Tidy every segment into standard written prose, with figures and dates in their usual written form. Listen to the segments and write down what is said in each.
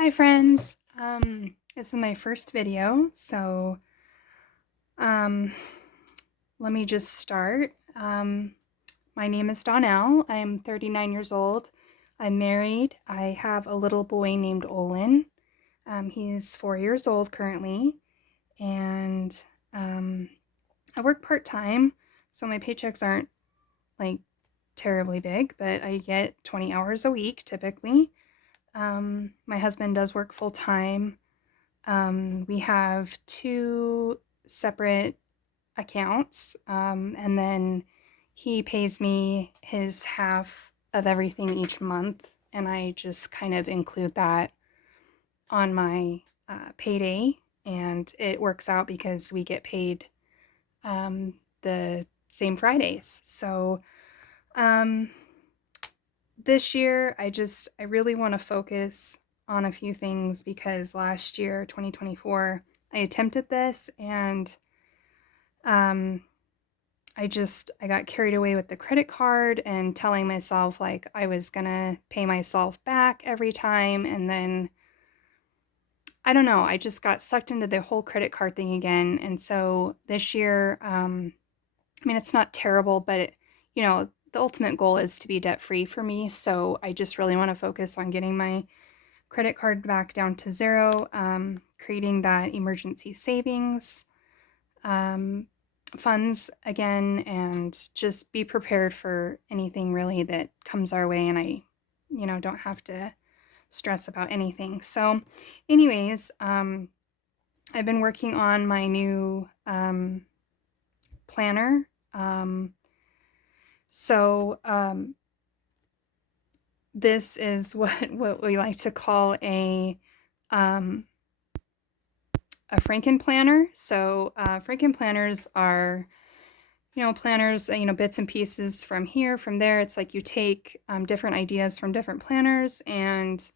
Hi friends. This is my first video, so um, let me just start. My name is Donnell. I'm 39 years old. I'm married. I have a little boy named Olin. He's 4 years old currently, and I work part-time, so my paychecks aren't like terribly big, but I get 20 hours a week typically. My husband does work full-time. We have two separate accounts, and then he pays me his half of everything each month, and I just kind of include that on my payday, and it works out because we get paid the same Fridays. So um, this year, I really want to focus on a few things because last year, 2024, I attempted this and um, I got carried away with the credit card and telling myself like I was gonna pay myself back every time. And then I don't know, I just got sucked into the whole credit card thing again. And so this year, I mean, it's not terrible, but the ultimate goal is to be debt free for me. So I just really want to focus on getting my credit card back down to zero, creating that emergency savings um, funds again, and just be prepared for anything really that comes our way. And I don't have to stress about anything. So, anyways, I've been working on my new planner. So this is what we like to call um, a Franken planner. So Franken planners are planners, bits and pieces from here, from there. It's like you take different ideas from different planners and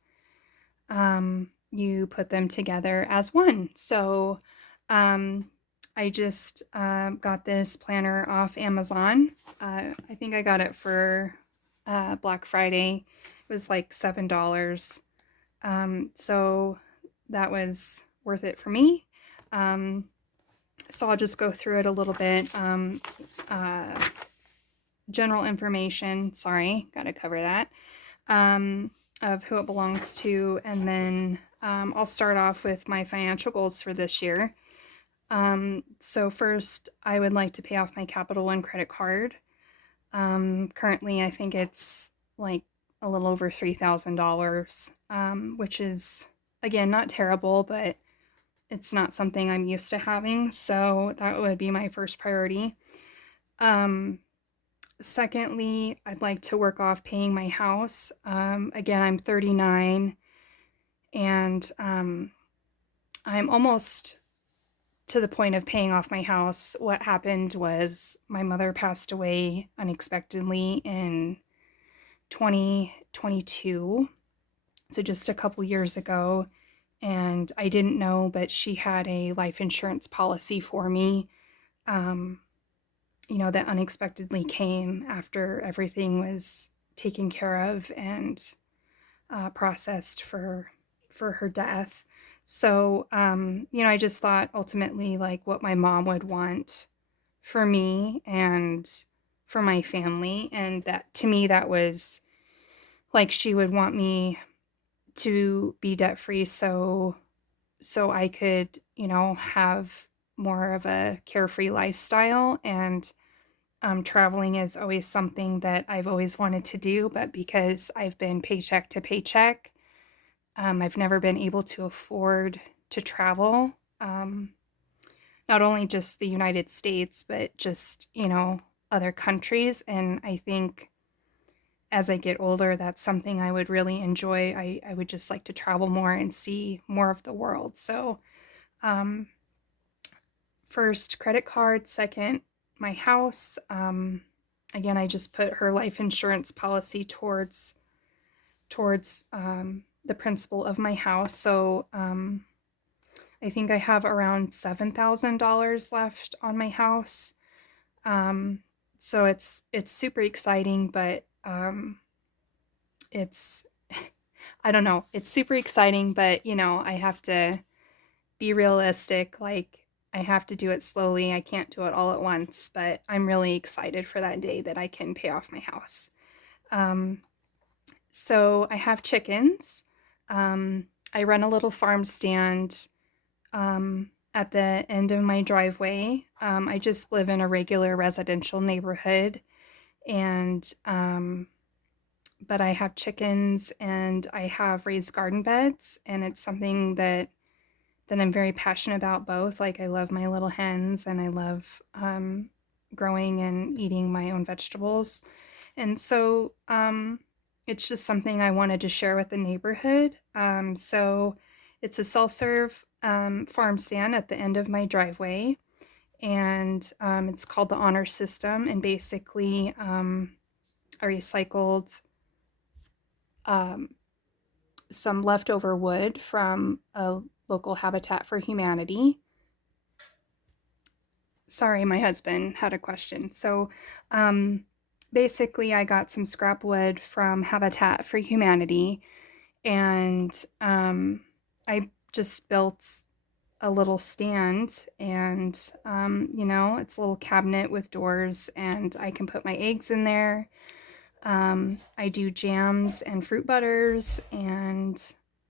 you put them together as one. So um, I just got this planner off Amazon. I think I got it for Black Friday. It was like $7. So that was worth it for me. Um, so I'll just go through it a little bit. Uh, General information, sorry, got to cover that, um, of who it belongs to. And then I'll start off with my financial goals for this year. So first, I would like to pay off my Capital One credit card. Currently, I think it's like a little over $3,000, which is, again, not terrible, but it's not something I'm used to having. So that would be my first priority. Um, Secondly, I'd like to work off paying my house. Again, I'm 39 and I'm almost to the point of paying off my house. What happened was my mother passed away unexpectedly in 2022, so just a couple years ago. And I didn't know, but she had a life insurance policy for me, um, that unexpectedly came after everything was taken care of and processed for her death. So, I just thought ultimately like what my mom would want for me and for my family, and that to me that was like she would want me to be debt free, so I could have more of a carefree lifestyle. And traveling is always something that I've always wanted to do, but because I've been paycheck to paycheck, I've never been able to afford to travel. Not only just the United States, but just, other countries. And I think as I get older, that's something I would really enjoy. I would just like to travel more and see more of the world. So, um, first, credit card. Second, my house. Again, I just put her life insurance policy towards the principal of my house. So I think I have around $7,000 left on my house. Um, so it's super exciting, but it's I don't know. It's super exciting, but I have to be realistic. Like, I have to do it slowly. I can't do it all at once, but I'm really excited for that day that I can pay off my house. Um, so I have chickens. I run a little farm stand at the end of my driveway. I just live in a regular residential neighborhood, and but I have chickens and I have raised garden beds, and it's something that I'm very passionate about both. Like, I love my little hens and I love growing and eating my own vegetables. And so it's just something I wanted to share with the neighborhood. So it's a self serve farm stand at the end of my driveway. And it's called the Honor System. And basically, I recycled um, some leftover wood from a local Habitat for Humanity. Sorry, my husband had a question. So, basically, I got some scrap wood from Habitat for Humanity, and I just built a little stand, and it's a little cabinet with doors, and I can put my eggs in there. I do jams and fruit butters, and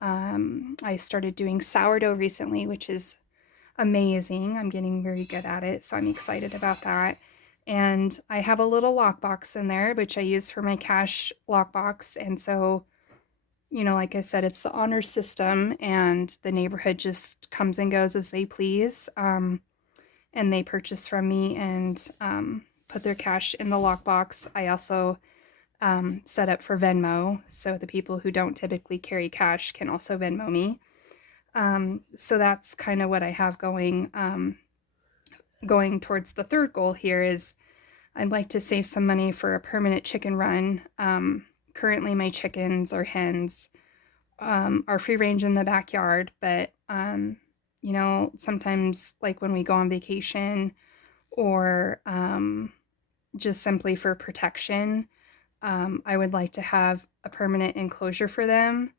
I started doing sourdough recently, which is amazing. I'm getting very good at it, so I'm excited about that. And I have a little lockbox in there, which I use for my cash lockbox. And so, like I said, it's the honor system, and the neighborhood just comes and goes as they please. And they purchase from me and put their cash in the lockbox. I also set up for Venmo, so the people who don't typically carry cash can also Venmo me. So that's kind of what I have going. Going towards the third goal here is I'd like to save some money for a permanent chicken run. Currently, my chickens or hens are free range in the backyard, but sometimes, like when we go on vacation or just simply for protection, I would like to have a permanent enclosure for them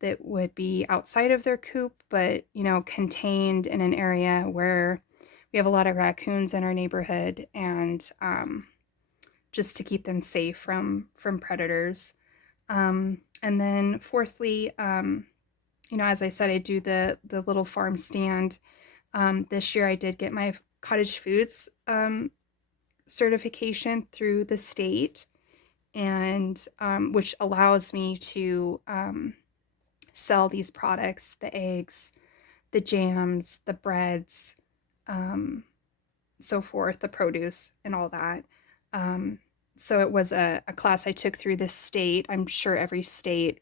that would be outside of their coop, but contained in an area where we have a lot of raccoons in our neighborhood, and just to keep them safe from predators. And then fourthly, as I said, I do the little farm stand. This year I did get my cottage foods certification through the state, and which allows me to sell these products, the eggs, the jams, the breads, so forth, the produce and all that. So it was a class I took through the state. I'm sure every state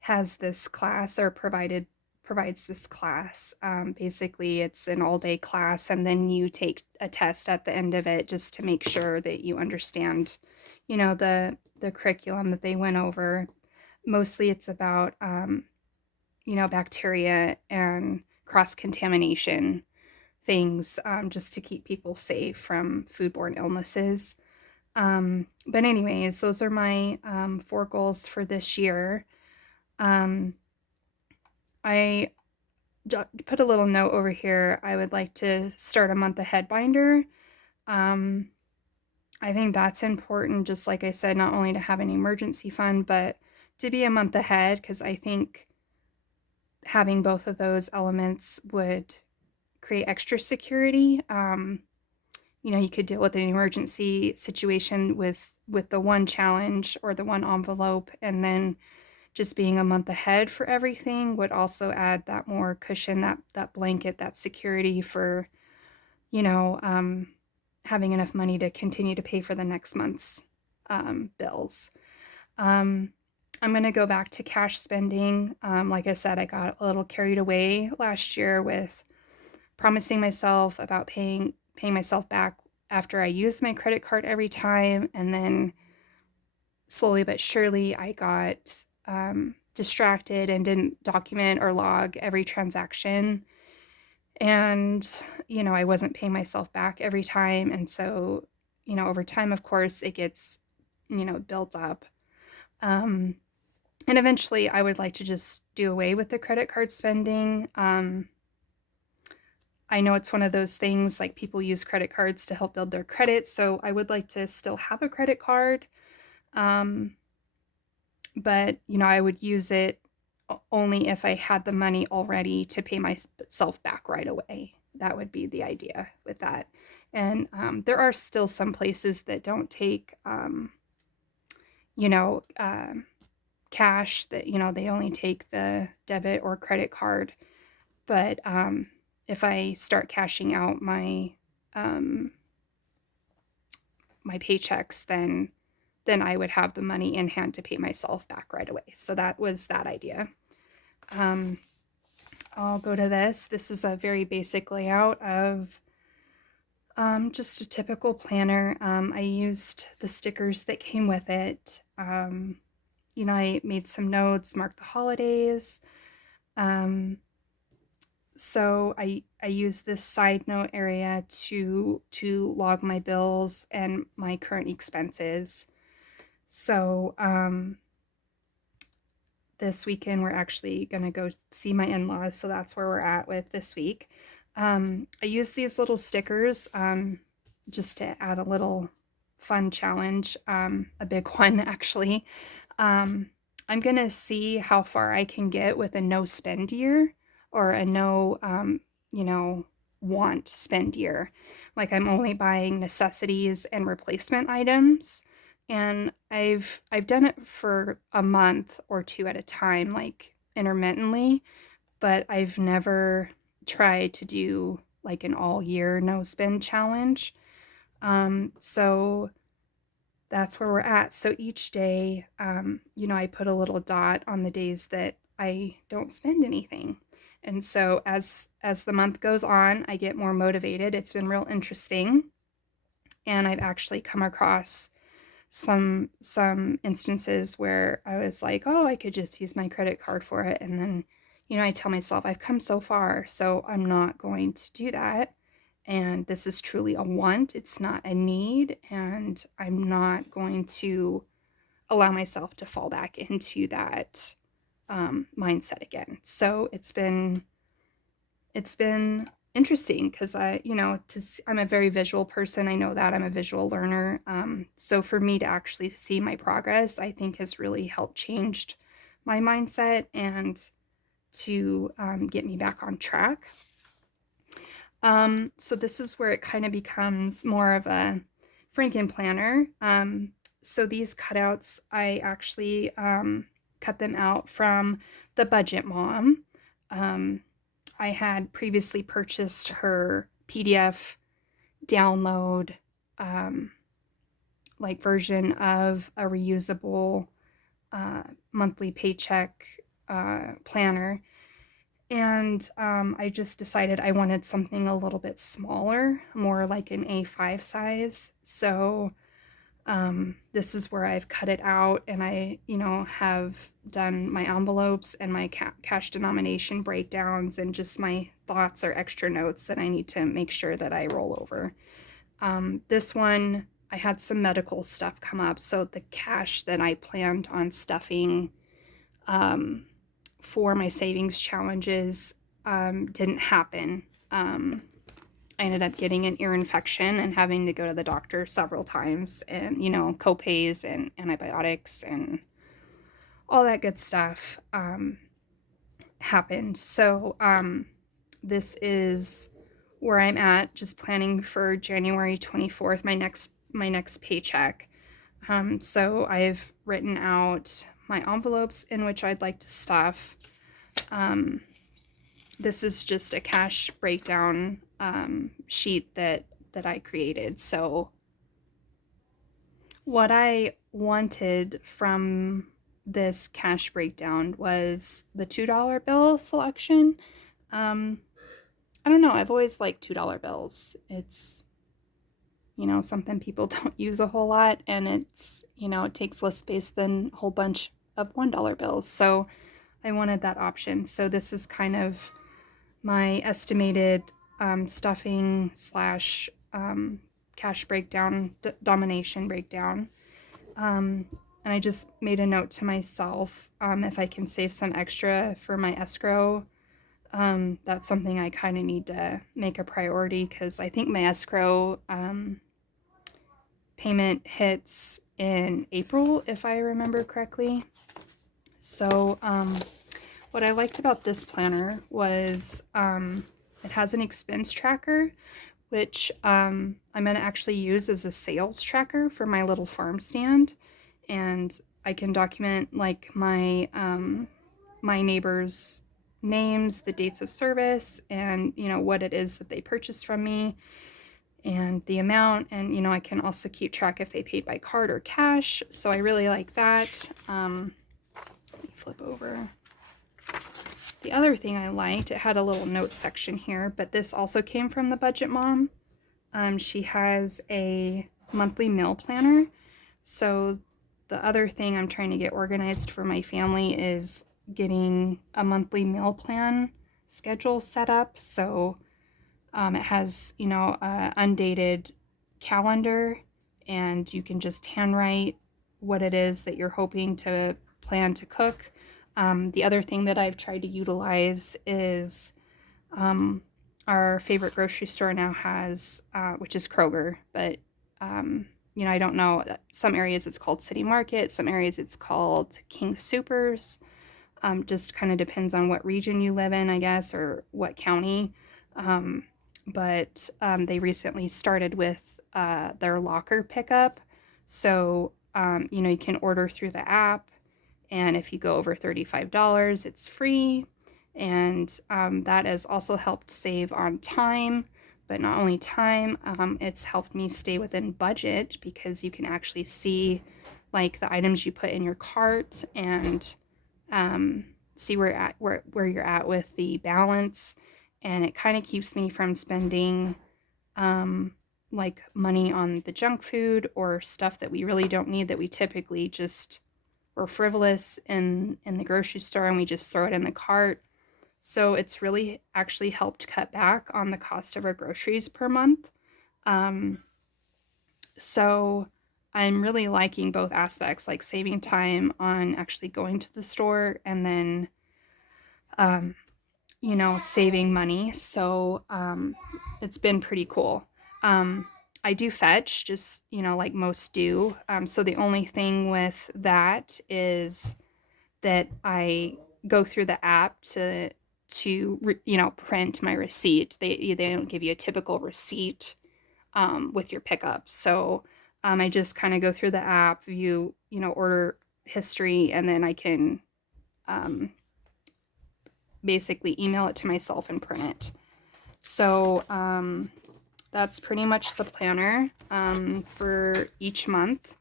has this class or provides this class. Basically, it's an all-day class, and then you take a test at the end of it just to make sure that you understand, the curriculum that they went over. Mostly, it's about bacteria and cross-contamination things, just to keep people safe from foodborne illnesses. But anyways, those are my 4 goals for this year. I put a little note over here. I would like to start a month ahead binder. I think that's important, just like I said, not only to have an emergency fund, but to be a month ahead, because I think having both of those elements would create extra security. You could deal with an emergency situation with the one challenge or the one envelope, and then just being a month ahead for everything would also add that more cushion, that blanket, that security for, having enough money to continue to pay for the next month's bills. I'm going to go back to cash spending. Like I said, I got a little carried away last year with promising myself about paying myself back after I used my credit card every time, and then slowly but surely I got distracted and didn't document or log every transaction, and I wasn't paying myself back every time, and so over time, of course, it gets built up. And eventually I would like to just do away with the credit card spending. I know it's one of those things, like, people use credit cards to help build their credit, so I would like to still have a credit card. Um, but, I would use it only if I had the money already to pay myself back right away. That would be the idea with that. And there are still some places that don't take, you know, cash, that, they only take the debit or credit card. But if I start cashing out um, my paychecks, then I would have the money in hand to pay myself back right away. So that was that idea. I'll go to this. This is a very basic layout of just a typical planner. I used the stickers that came with it. I made some notes, marked the holidays. So I use this side note area to log my bills and my current expenses. So this weekend we're actually gonna go see my in-laws, so that's where we're at with this week. I use these little stickers just to add a little fun challenge, a big one actually. I'm gonna see how far I can get with a no spend year, or a no, want spend year. Like, I'm only buying necessities and replacement items. And I've done it for a month or two at a time, like intermittently, but I've never tried to do like an all year no spend challenge. So that's where we're at. So each day, I put a little dot on the days that I don't spend anything. And so as the month goes on, I get more motivated. It's been real interesting. And I've actually come across some instances where I was like, oh, I could just use my credit card for it. And then, I tell myself I've come so far, so I'm not going to do that. And this is truly a want, it's not a need. And I'm not going to allow myself to fall back into that mindset again. So it's been interesting because I'm a very visual person. I know that I'm a visual learner. So for me to actually see my progress, I think has really helped changed my mindset and to get me back on track. So this is where it kind of becomes more of a Franken planner. So these cutouts, I actually cut them out from the Budget Mom. I had previously purchased her PDF download version of a reusable monthly paycheck planner. And I just decided I wanted something a little bit smaller, more like an A5 size. So this is where I've cut it out, and I, have done my envelopes and my cash denomination breakdowns, and just my thoughts or extra notes that I need to make sure that I roll over. This one, I had some medical stuff come up, so the cash that I planned on stuffing for my savings challenges didn't happen. I ended up getting an ear infection and having to go to the doctor several times, and, co-pays and antibiotics and all that good stuff happened. So this is where I'm at, just planning for January 24th, my next paycheck. So I've written out my envelopes in which I'd like to stuff. This is just a cash breakdown sheet that I created. So what I wanted from this cash breakdown was the $2 bill selection. I don't know, I've always liked $2 bills. It's, something people don't use a whole lot, and it's, it takes less space than a whole bunch of $1 bills. So I wanted that option. So this is kind of my estimated stuffing / cash breakdown, domination breakdown. and I just made a note to myself, if I can save some extra for my escrow. That's something I kind of need to make a priority, because I think my escrow payment hits in April, if I remember correctly. So what I liked about this planner was it has an expense tracker, which I'm going to actually use as a sales tracker for my little farm stand. And I can document like my neighbors' names, the dates of service, and what it is that they purchased from me and the amount. And I can also keep track if they paid by card or cash. So I really like that. Let me flip over. The other thing I liked, it had a little notes section here, but this also came from the Budget Mom. She has a monthly meal planner. So the other thing I'm trying to get organized for my family is getting a monthly meal plan schedule set up. So it has, a undated calendar, and you can just handwrite what it is that you're hoping to plan to cook. The other thing that I've tried to utilize is our favorite grocery store now has, which is Kroger, but I don't know. Some areas it's called City Market, some areas it's called King Supers. Just kind of depends on what region you live in, I guess, or what county. But they recently started with their locker pickup. So, you can order through the app, and if you go over $35, it's free. And that has also helped save on time. But not only time, it's helped me stay within budget, because you can actually see like the items you put in your cart, and see where you're at with the balance. And it kind of keeps me from spending like money on the junk food or stuff that we really don't need, that we typically just were frivolous in the grocery store and we just throw it in the cart. So it's really actually helped cut back on the cost of our groceries per month. So I'm really liking both aspects, like saving time on actually going to the store, and then, saving money. So it's been pretty cool. I do fetch, just, like most do. So the only thing with that is that I go through the app to print my receipt. They don't give you a typical receipt with your pickup. So I just kind of go through the app, view order history, and then I can basically email it to myself and print it. So that's pretty much the planner for each month,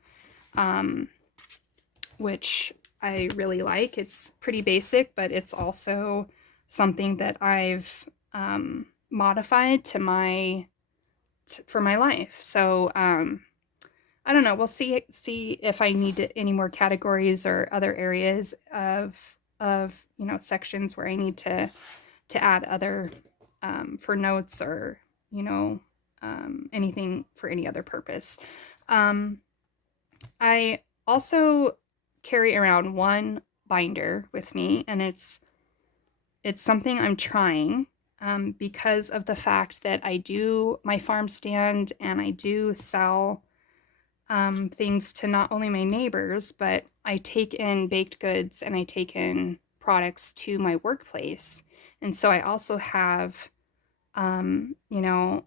which I really like. It's pretty basic, but it's also something that I've modified to for my life. So I don't know. We'll see if I need any more categories or other areas of sections where I need to add other for notes, or anything for any other purpose. I also carry around one binder with me, and it's something I'm trying because of the fact that I do my farm stand, and I do sell things to not only my neighbors, but I take in baked goods and I take in products to my workplace. And so I also have,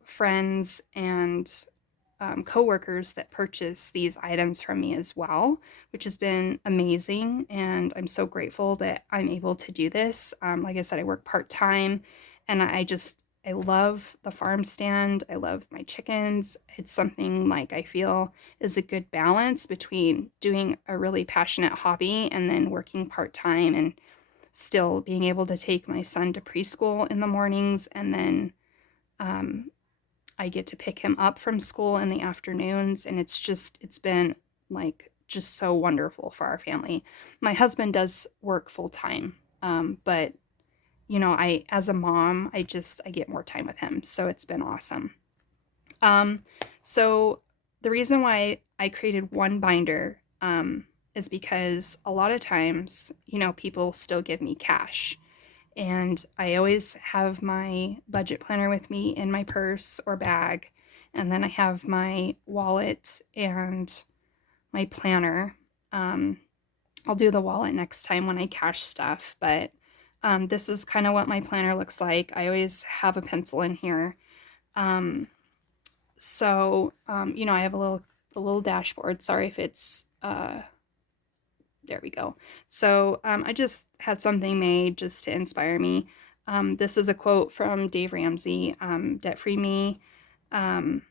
friends and coworkers that purchase these items from me as well, which has been amazing. And I'm so grateful that I'm able to do this. Like I said, I work part-time, and I love the farm stand. I love my chickens. It's something like I feel is a good balance between doing a really passionate hobby and then working part-time, and still being able to take my son to preschool in the mornings, and then I get to pick him up from school in the afternoons. And it's been like just so wonderful for our family. My husband does work full time, but as a mom, I get more time with him. So it's been awesome. So the reason why I created one binder, is because a lot of times, you know, people still give me cash. And I always have my budget planner with me in my purse or bag. And then I have my wallet and my planner. Um, I'll do the wallet next time when I cash stuff, but this is kind of what my planner looks like. I always have a pencil in here. Um, you know, I have a little dashboard. Sorry if it's there we go. So I just had something made just to inspire me. This is a quote from Dave Ramsey, Debt Free Me. Um,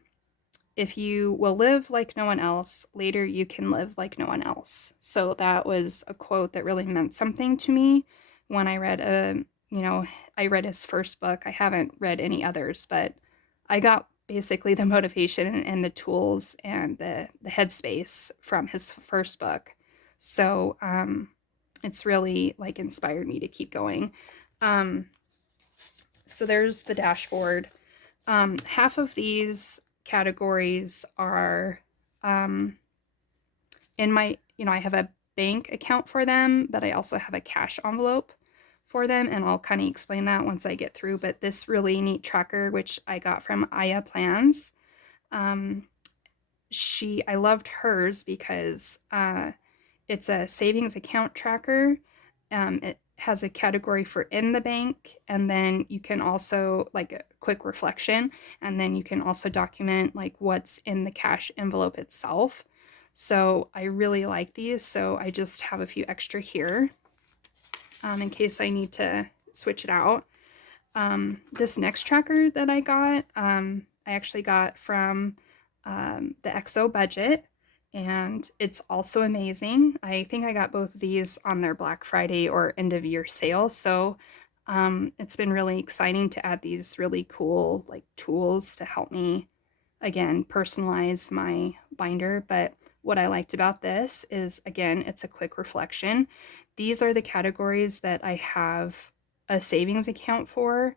if you will live like no one else, later you can live like no one else. So that was a quote that really meant something to me when I read you know, I read his first book. I haven't read any others, but I got basically the motivation and the tools and the headspace from his first book. So it's really like inspired me to keep going. Um, so there's the dashboard. Half of these categories are um, in my, you know, I have a bank account for them, but I also have a cash envelope for them, and I'll kind of explain that once I get through. But this really neat tracker, which I got from Aya Plans, um, I loved hers because it's a savings account tracker. It has a category for in the bank, and then you can also like a quick reflection, and then you can also document like what's in the cash envelope itself. So I really like these. So I just have a few extra here in case I need to switch it out. This next tracker that I got, I actually got from the XO Budget, and it's also amazing. I think I got both of these on their Black Friday or end of year sale. So it's been really exciting to add these really cool like tools to help me again personalize my binder. But what I liked about this is again, it's a quick reflection. These are the categories that I have a savings account for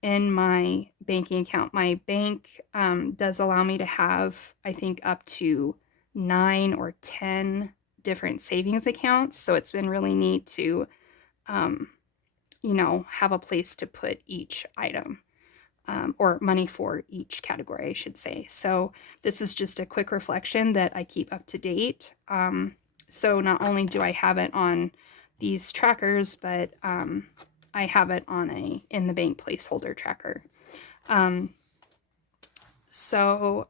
in my banking account. My bank does allow me to have, I think, up to 9 or 10 different savings accounts. So it's been really neat to, um, you know, have a place to put each item. Or money for each category, I should say. So this is just a quick reflection that I keep up to date. So not only do I have it on these trackers, but I have it on a in the bank placeholder tracker. Um, so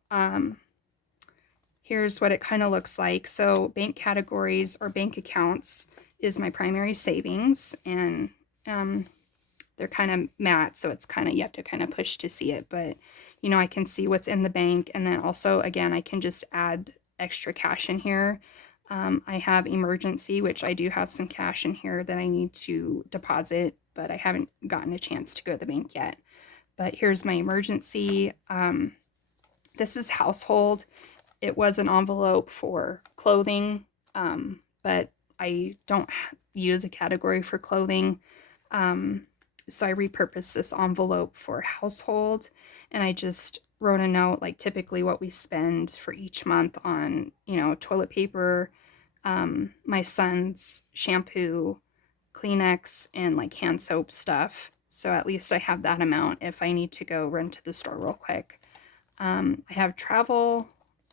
here's what it kind of looks like. So bank categories or bank accounts is my primary savings, and they're kind of matte, so it's kind of, you have to kind of push to see it, but you know, I can see what's in the bank, and then also again I can just add extra cash in here. I have emergency, which I do have some cash in here that I need to deposit, but I haven't gotten a chance to go to the bank yet. But here's my emergency. This is household. It was an envelope for clothing, but I don't use a category for clothing. So I repurposed this envelope for household, and I just wrote a note like typically what we spend for each month on, you know, toilet paper, my son's shampoo, Kleenex, and like hand soap stuff. So at least I have that amount if I need to go run to the store real quick. I have travel,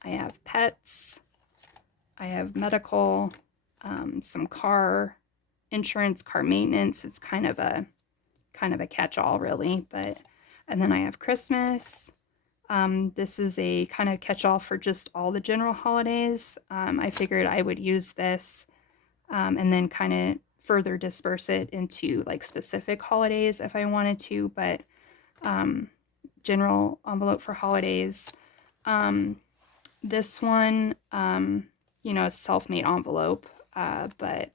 I have pets, I have medical, some car insurance, car maintenance. It's kind of a catch-all really, but and then I have Christmas. This is a kind of catch-all for just all the general holidays. I figured I would use this and then kind of further disperse it into like specific holidays if I wanted to, but general envelope for holidays. This one, you know, a self-made envelope, but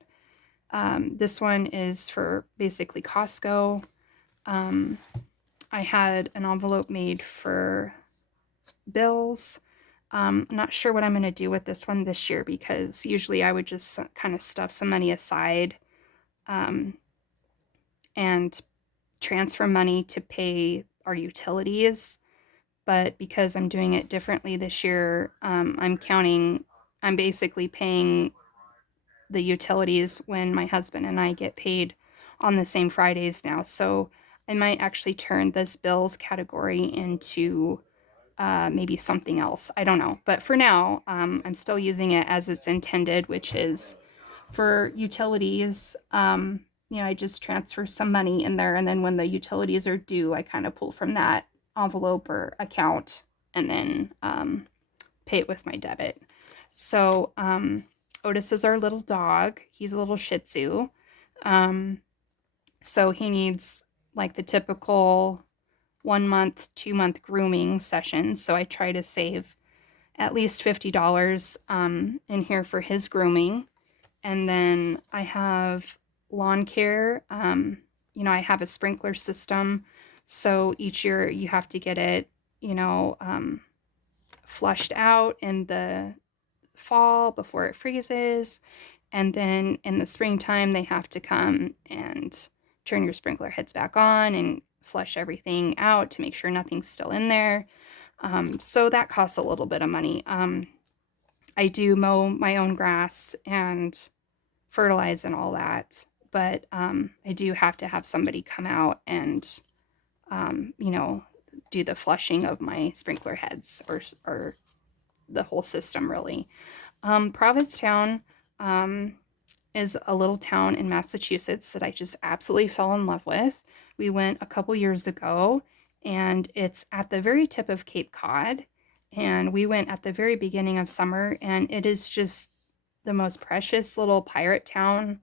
this one is for basically Costco. I had an envelope made for bills. I'm not sure what I'm going to do with this one this year because usually I would just kind of stuff some money aside and transfer money to pay our utilities. But because I'm doing it differently this year, I'm basically paying the utilities when my husband and I get paid on the same Fridays now. So I might actually turn this bills category into maybe something else. I don't know. But for now, I'm still using it as it's intended, which is for utilities. I just transfer some money in there, and then when the utilities are due, I kind of pull from that envelope or account and then pay it with my debit. So Otis is our little dog. He's a little Shih Tzu. Um, so he needs like the typical 1 month, 2 month grooming sessions. So I try to save at least $50 in here for his grooming. And then I have lawn care. I have a sprinkler system. So each year you have to get it, flushed out in the fall before it freezes. And then in the springtime, they have to come and turn your sprinkler heads back on and flush everything out to make sure nothing's still in there. So that costs a little bit of money. I do mow my own grass and fertilize and all that, but I do have to have somebody come out and, do the flushing of my sprinkler heads or the whole system really. Provincetown is a little town in Massachusetts that I just absolutely fell in love with. We went a couple years ago, and it's at the very tip of Cape Cod. And we went at the very beginning of summer, and it is just the most precious little pirate town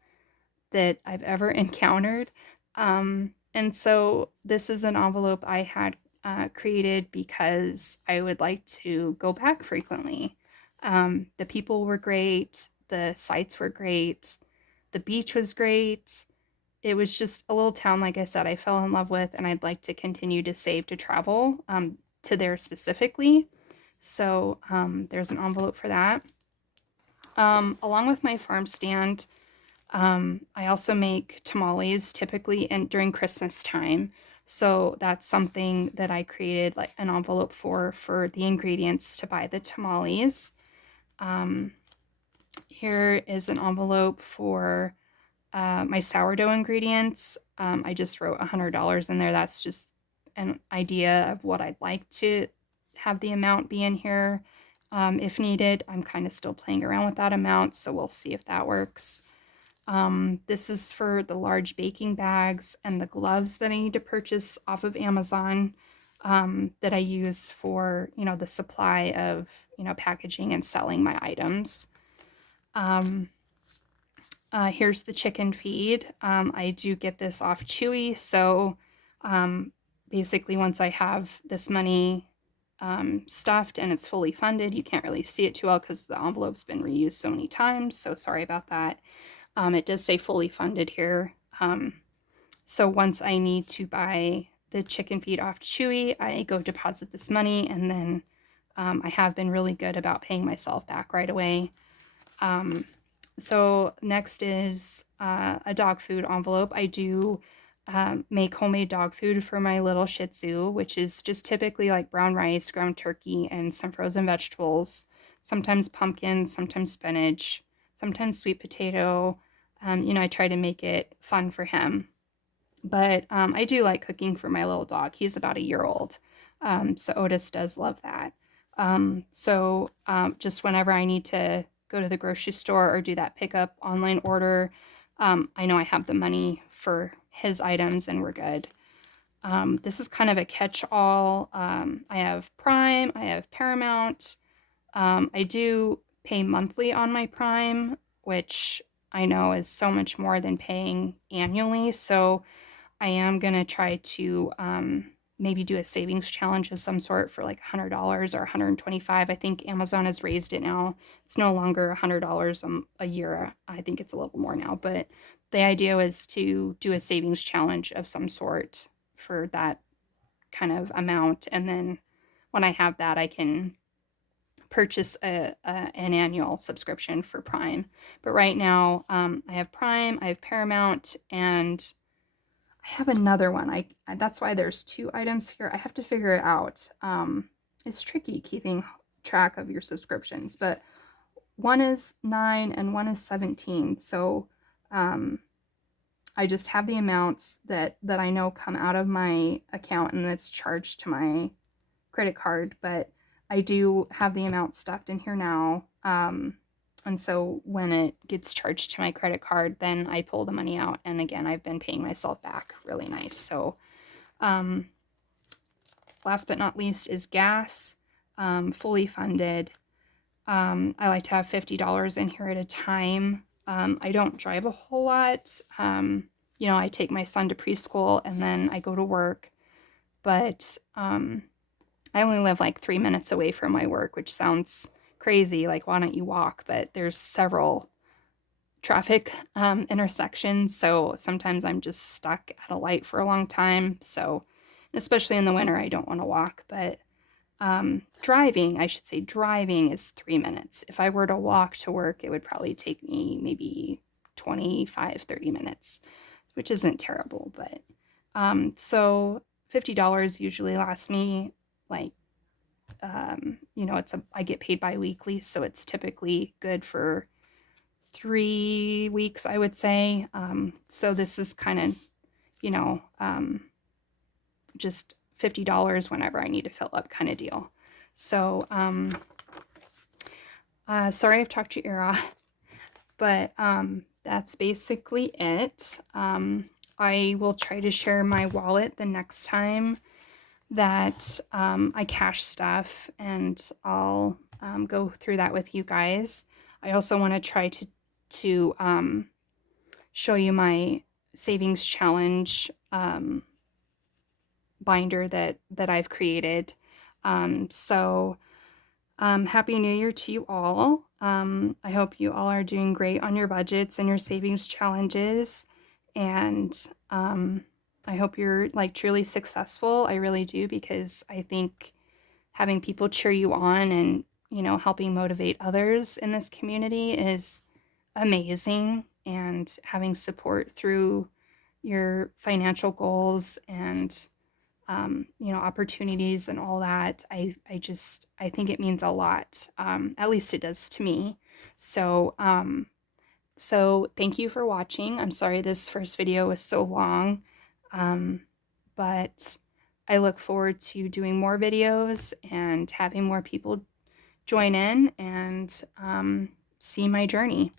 that I've ever encountered. And so this is an envelope I had created because I would like to go back frequently. The people were great, the sights were great, the beach was great. It was just a little town, like I said, I fell in love with, and I'd like to continue to save to travel to there specifically. So there's an envelope for that. Along with my farm stand, I also make tamales typically during Christmas time. So that's something that I created like an envelope for the ingredients to buy the tamales. Um, Here is an envelope for my sourdough ingredients. I just wrote $100 in there. That's just an idea of what I'd like to have the amount be in here. If needed, I'm kind of still playing around with that amount, so we'll see if that works. This is for the large baking bags and the gloves that I need to purchase off of Amazon that I use for, the supply of, packaging and selling my items. Here's the chicken feed. I do get this off Chewy, so basically once I have this money stuffed and it's fully funded, you can't really see it too well because the envelope's been reused so many times, so sorry about that. It does say fully funded here. So once I need to buy the chicken feed off Chewy, I go deposit this money, and then I have been really good about paying myself back right away. So next is a dog food envelope. I do make homemade dog food for my little Shih Tzu, which is just typically like brown rice, ground turkey, and some frozen vegetables, sometimes pumpkin, sometimes spinach, sometimes sweet potato. I try to make it fun for him. But I do like cooking for my little dog. He's about a year old. So Otis does love that. Just whenever I need to go to the grocery store or do that pickup online order, I know I have the money for his items and we're good. This is kind of a catch-all. I have Prime, I have Paramount. I do pay monthly on my Prime, which I know is so much more than paying annually. So I am going to try to maybe do a savings challenge of some sort for like $100 or $125. I think Amazon has raised it now. It's no longer $100 a year. I think it's a little more now. But the idea was to do a savings challenge of some sort for that kind of amount. And then when I have that, I can purchase an annual subscription for Prime. But right now, I have Prime, I have Paramount, and I have another one. That's why there's two items here. I have to figure it out. It's tricky keeping track of your subscriptions, but one is 9 and one is 17. So I just have the amounts that I know come out of my account and that's charged to my credit card, but I do have the amount stuffed in here now. And so when it gets charged to my credit card, then I pull the money out. And again, I've been paying myself back really nice. So last but not least is gas, fully funded. I like to have $50 in here at a time. I don't drive a whole lot. You know, I take my son to preschool and then I go to work. But I only live like 3 minutes away from my work, which sounds crazy. Like, why don't you walk? But there's several traffic intersections. So sometimes I'm just stuck at a light for a long time. So, especially in the winter, I don't want to walk. But driving, I should say, driving is 3 minutes. If I were to walk to work, it would probably take me maybe 25, 30 minutes, which isn't terrible. But so $50 usually lasts me like, you know, I get paid bi-weekly, so it's typically good for 3 weeks, I would say. So this is kind of, you know, just $50 whenever I need to fill up kind of deal. So, sorry I've talked your ear off, but that's basically it. I will try to share my wallet the next time that I cash stuff, and I'll go through that with you guys. I also want to try to show you my savings challenge binder that I've created. So Happy New Year to you all. I hope you all are doing great on your budgets and your savings challenges, and I hope you're like truly successful. I really do, because I think having people cheer you on and, you know, helping motivate others in this community is amazing, and having support through your financial goals and you know, opportunities and all that, I think it means a lot. At least it does to me. So so thank you for watching. I'm sorry this first video was so long, but I look forward to doing more videos and having more people join in and see my journey.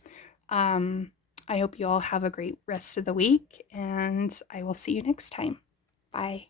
I hope you all have a great rest of the week, and I will see you next time. Bye.